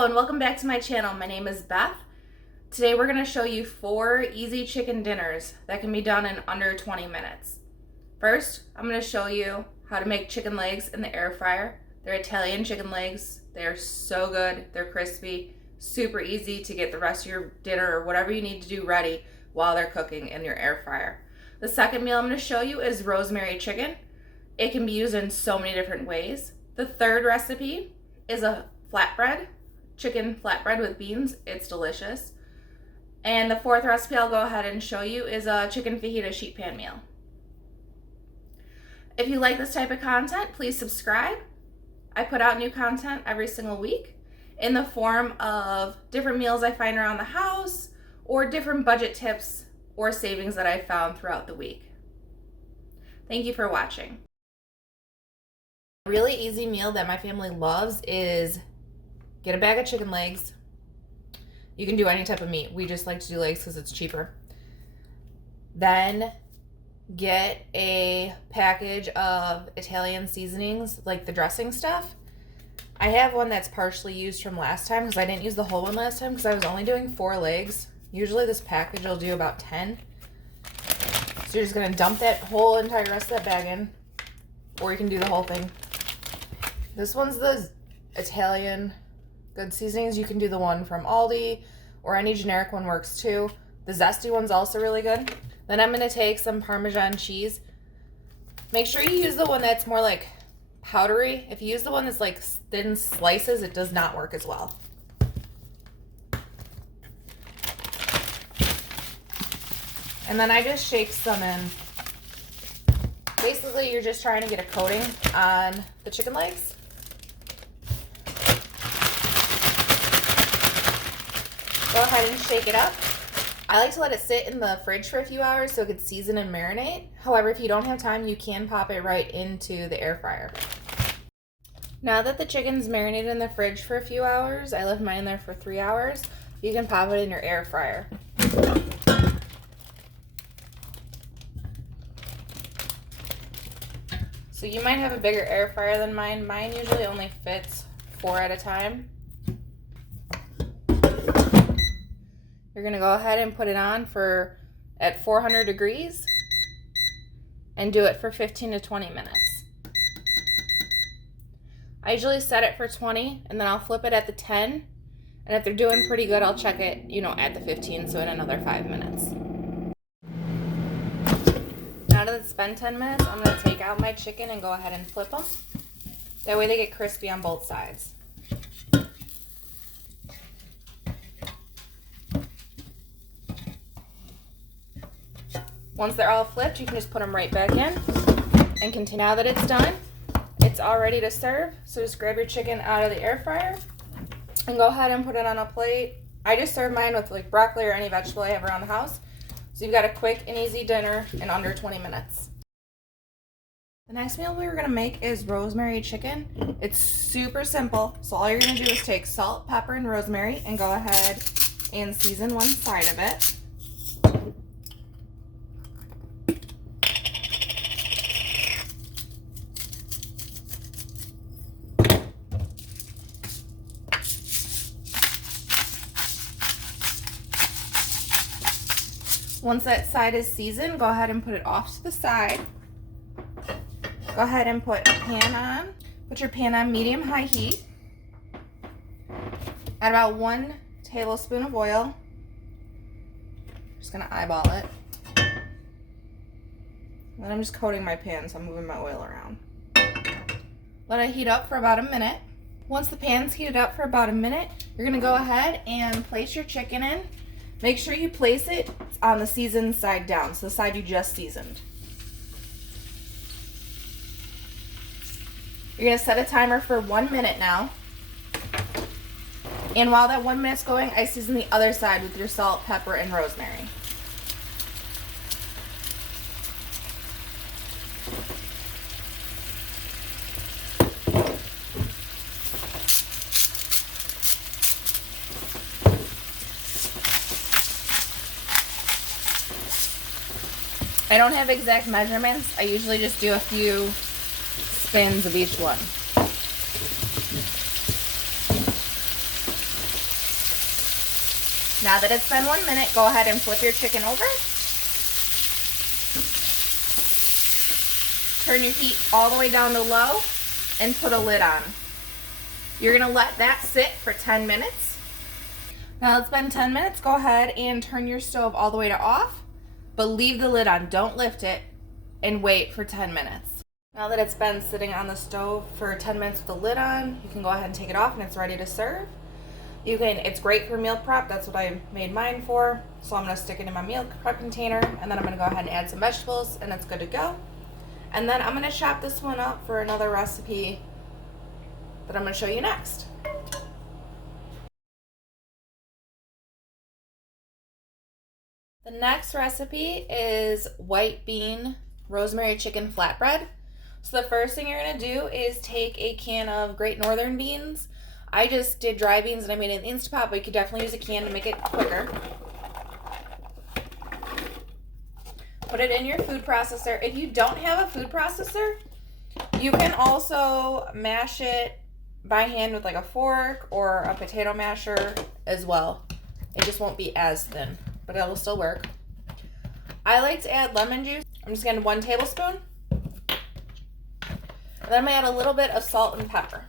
Hello and welcome back to my channel. My name is Beth. Today we're going to show you 4 easy chicken dinners that can be done in under 20 minutes. First, I'm going to show you how to make chicken legs in the air fryer. They're Italian chicken legs. They're so good. They're crispy. Super easy to get the rest of your dinner or whatever you need to do ready while they're cooking in your air fryer. The second meal I'm going to show you is rosemary chicken. It can be used in so many different ways. The third recipe is a flatbread. Chicken flatbread with beans. It's delicious. And the fourth recipe I'll go ahead and show you is a chicken fajita sheet pan meal. If you like this type of content, please subscribe. I put out new content every single week in the form of different meals I find around the house or different budget tips or savings that I found throughout the week. Thank you for watching. A really easy meal that my family loves is get a bag of chicken legs. You can do any type of meat. We just like to do legs because it's cheaper. Then get a package of Italian seasonings, like the dressing stuff. I have one that's partially used from last time because I didn't use the whole one last time because I was only doing 4 legs. Usually this package will do about 10. So you're just going to dump that whole entire rest of that bag in, or you can do the whole thing. This one's the Italian good seasonings. You can do the one from Aldi or any generic one works too. The zesty one's also really good. Then I'm going to take some Parmesan cheese. Make sure you use the one that's more like powdery. If you use the one that's like thin slices, it does not work as well. And then I just shake some in. Basically, you're just trying to get a coating on the chicken legs. Go ahead and shake it up. I like to let it sit in the fridge for a few hours so it could season and marinate. However, if you don't have time, you can pop it right into the air fryer. Now that the chicken's marinated in the fridge for a few hours, I left mine in there for 3 hours, you can pop it in your air fryer. So you might have a bigger air fryer than mine. Mine usually only fits 4 at a time. You're going to go ahead and put it on at 400 degrees and do it for 15 to 20 minutes. I usually set it for 20 and then I'll flip it at the 10. And if they're doing pretty good, I'll check it, at the 15, so in another 5 minutes. Now that it's been 10 minutes, I'm going to take out my chicken and go ahead and flip them. That way they get crispy on both sides. Once they're all flipped, you can just put them right back in and continue. Now that it's done, it's all ready to serve. So just grab your chicken out of the air fryer and go ahead and put it on a plate. I just serve mine with like broccoli or any vegetable I have around the house. So you've got a quick and easy dinner in under 20 minutes. The next meal we're going to make is rosemary chicken. It's super simple. So all you're going to do is take salt, pepper, and rosemary and go ahead and season one side of it. Once that side is seasoned, go ahead and put it off to the side. Go ahead and put a pan on. Put your pan on medium-high heat. Add about 1 tablespoon of oil. Just gonna eyeball it. And then I'm just coating my pan, so I'm moving my oil around. Let it heat up for about a minute. Once the pan's heated up for about a minute, you're gonna go ahead and place your chicken in. Make sure you place it on the seasoned side down, so the side you just seasoned. You're going to set a timer for 1 minute now. And while that 1 minute's going, I season the other side with your salt, pepper, and rosemary. I don't have exact measurements. I usually just do a few spins of each one. Now that it's been 1 minute, go ahead and flip your chicken over. Turn your heat all the way down to low and put a lid on. You're gonna let that sit for 10 minutes. Now it's been 10 minutes, go ahead and turn your stove all the way to off, but leave the lid on, don't lift it, and wait for 10 minutes. Now that it's been sitting on the stove for 10 minutes with the lid on, you can go ahead and take it off and it's ready to serve. It's great for meal prep, that's what I made mine for. So I'm gonna stick it in my meal prep container, and then I'm gonna go ahead and add some vegetables, and it's good to go. And then I'm gonna chop this one up for another recipe that I'm gonna show you next. The next recipe is white bean rosemary chicken flatbread. So the first thing you're gonna do is take a can of Great Northern beans. I just did dry beans and I made an Instapot, but you could definitely use a can to make it quicker. Put it in your food processor. If you don't have a food processor, you can also mash it by hand with like a fork or a potato masher as well. It just won't be as thin, but it'll still work. I like to add lemon juice. I'm just getting 1 tablespoon. And then I'm gonna add a little bit of salt and pepper.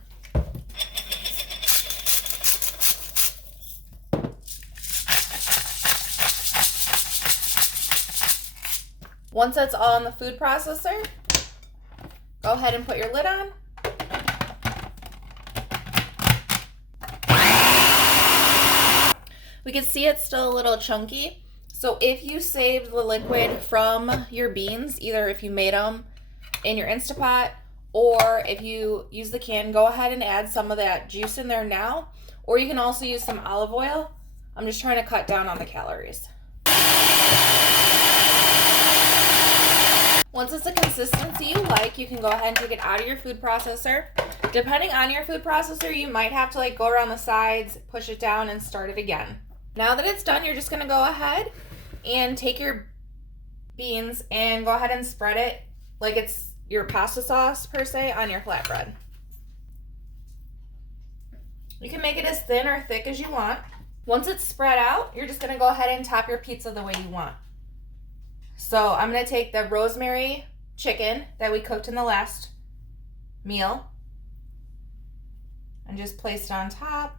Once that's all in the food processor, go ahead and put your lid on. We can see it's still a little chunky. So if you saved the liquid from your beans, either if you made them in your Instapot or if you use the can, go ahead and add some of that juice in there now. Or you can also use some olive oil. I'm just trying to cut down on the calories. Once it's a consistency you like, you can go ahead and take it out of your food processor. Depending on your food processor, you might have to like go around the sides, push it down, and start it again. Now that it's done, you're just gonna go ahead and take your beans and go ahead and spread it like it's your pasta sauce per se on your flatbread. You can make it as thin or thick as you want. Once it's spread out, you're just gonna go ahead and top your pizza the way you want. So I'm gonna take the rosemary chicken that we cooked in the last meal and just place it on top.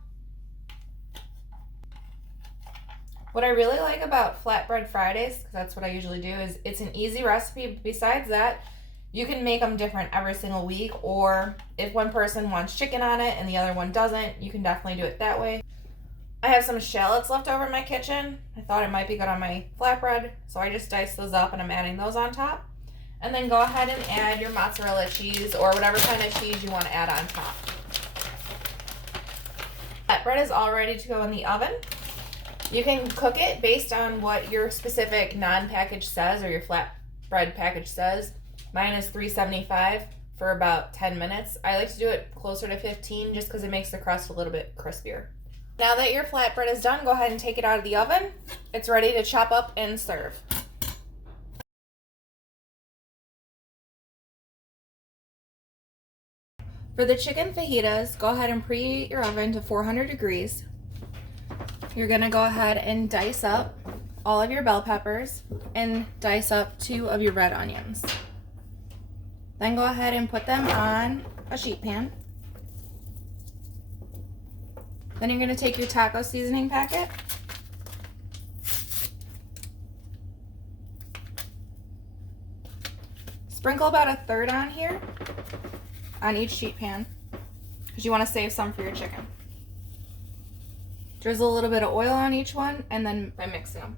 What I really like about Flatbread Fridays, because that's what I usually do, is it's an easy recipe. Besides that, you can make them different every single week, or if one person wants chicken on it and the other one doesn't, you can definitely do it that way. I have some shallots left over in my kitchen. I thought it might be good on my flatbread, so I just diced those up and I'm adding those on top. And then go ahead and add your mozzarella cheese or whatever kind of cheese you want to add on top. Flatbread is all ready to go in the oven. You can cook it based on what your specific non-package says or your flatbread package says. Mine is 375 for about 10 minutes. I like to do it closer to 15 just because it makes the crust a little bit crispier. Now that your flatbread is done, go ahead and take it out of the oven. It's ready to chop up and serve. For the chicken fajitas, go ahead and preheat your oven to 400 degrees. You're gonna go ahead and dice up all of your bell peppers and dice up 2 of your red onions. Then go ahead and put them on a sheet pan. Then you're gonna take your taco seasoning packet. Sprinkle about 1/3 on here, on each sheet pan, because you wanna save some for your chicken. Drizzle a little bit of oil on each one, and then by mixing them.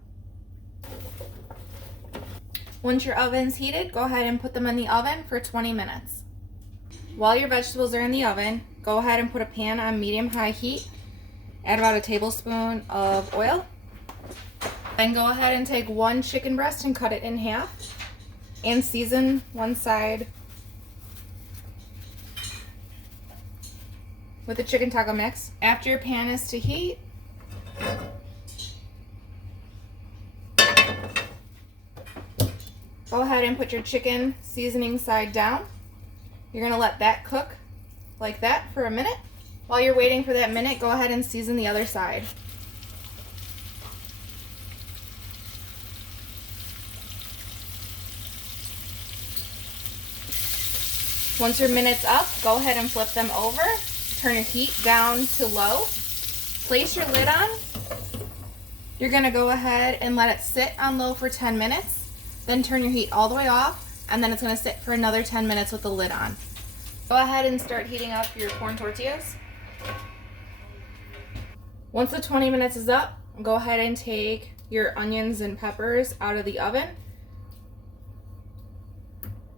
Once your oven's heated, go ahead and put them in the oven for 20 minutes. While your vegetables are in the oven, go ahead and put a pan on medium-high heat. Add about 1 tablespoon of oil. Then go ahead and take 1 chicken breast and cut it in half. And season one side with the chicken taco mix. After your pan is to heat, go ahead and put your chicken seasoning side down. You're gonna let that cook like that for a minute. While you're waiting for that minute, go ahead and season the other side. Once your minute's up, go ahead and flip them over. Turn your heat down to low. Place your lid on. You're gonna go ahead and let it sit on low for 10 minutes. Then turn your heat all the way off, and then it's gonna sit for another 10 minutes with the lid on. Go ahead and start heating up your corn tortillas. Once the 20 minutes is up, go ahead and take your onions and peppers out of the oven.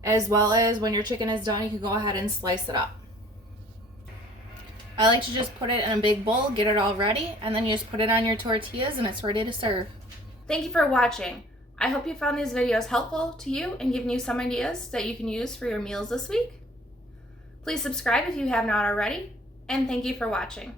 As well as when your chicken is done, you can go ahead and slice it up. I like to just put it in a big bowl, get it all ready, and then you just put it on your tortillas and it's ready to serve. Thank you for watching. I hope you found these videos helpful to you and giving you some ideas that you can use for your meals this week. Please subscribe if you have not already, and thank you for watching.